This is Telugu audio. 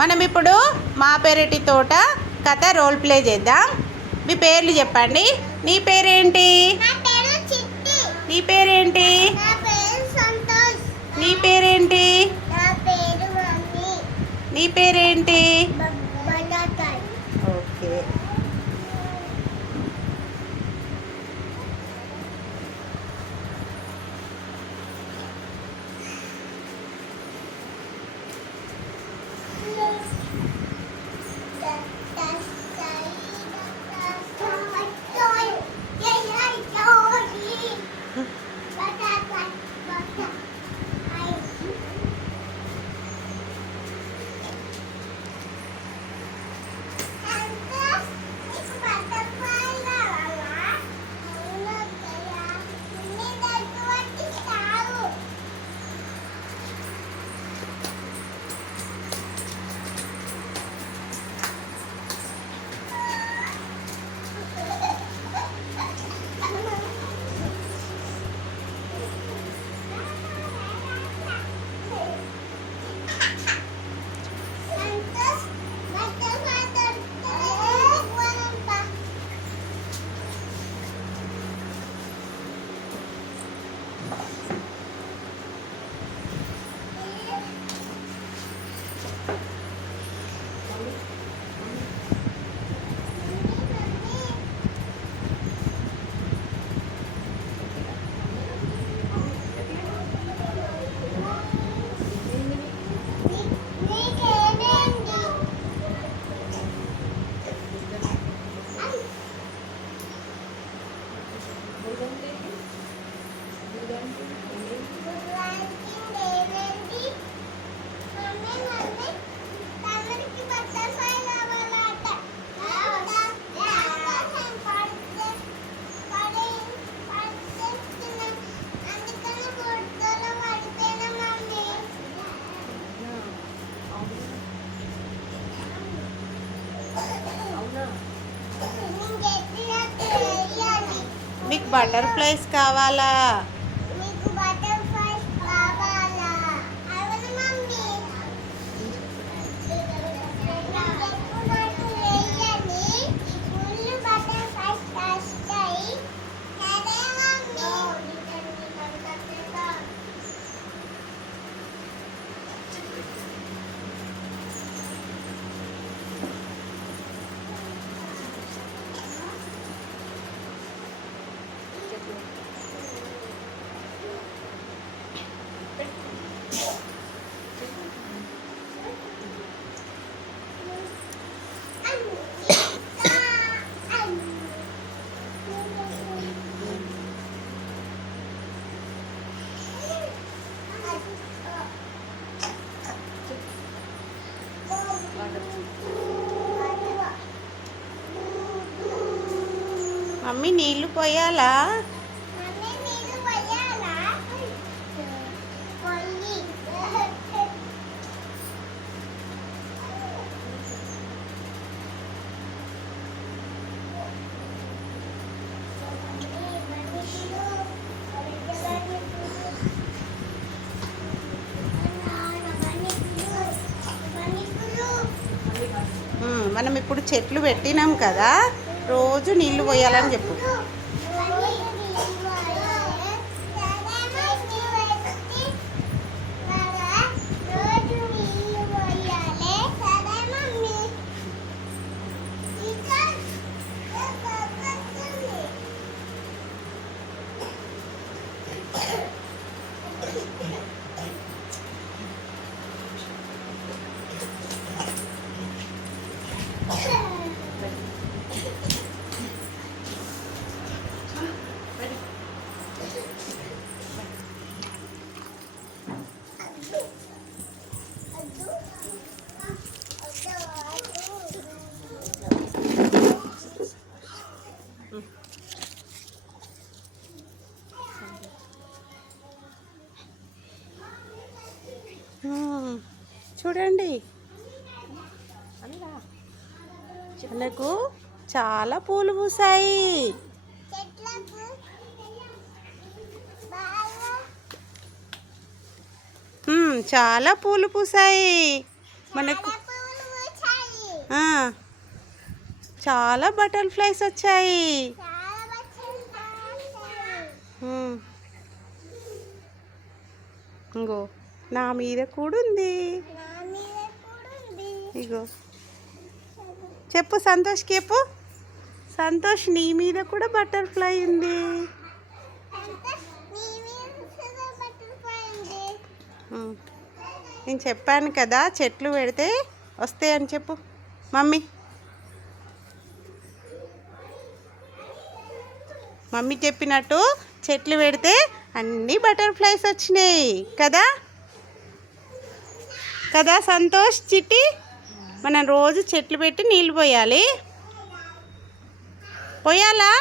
మనం ఇప్పుడు మా పెరటి తోట కథ రోల్ ప్లే చేద్దాం. మీ పేర్లు చెప్పండి. నీ పేరేంటి? నీ పేరేంటి? నీ పేరేంటి? నీ పేరేంటి? ఓకే. మీకు బటర్ఫ్లైస్ కావాలా? మమ్మీ నీళ్ళు పోయాలా? మనం ఇప్పుడు చెట్లు పెట్టినాం కదా, రోజు నీళ్లు పోయాలని చెప్పు. చూడండి, మనకు చాలా పూలు పూసాయి. చాలా పూలు పూసాయి మనకు. చాలా బటర్ఫ్లైస్ వచ్చాయి. ఇంగో నా మీద కూడా ఉంది. ఇగో చెప్పు సంతోష్కి చెప్పు. సంతోష్ నీ మీద కూడా బటర్ఫ్లై ఉంది. నేను చెప్పాను కదా చెట్లు పెడితే వస్తాయని చెప్పు మమ్మీ. మమ్మీ చెప్పినట్టు చెట్లు పెడితే అన్నీ బటర్ఫ్లైస్ వచ్చినాయి కదా. కదా సంతోష్ చిట్టి. మనం రోజు చెట్లు పెట్టి నీళ్ళు పోయాలి. పోయాలా?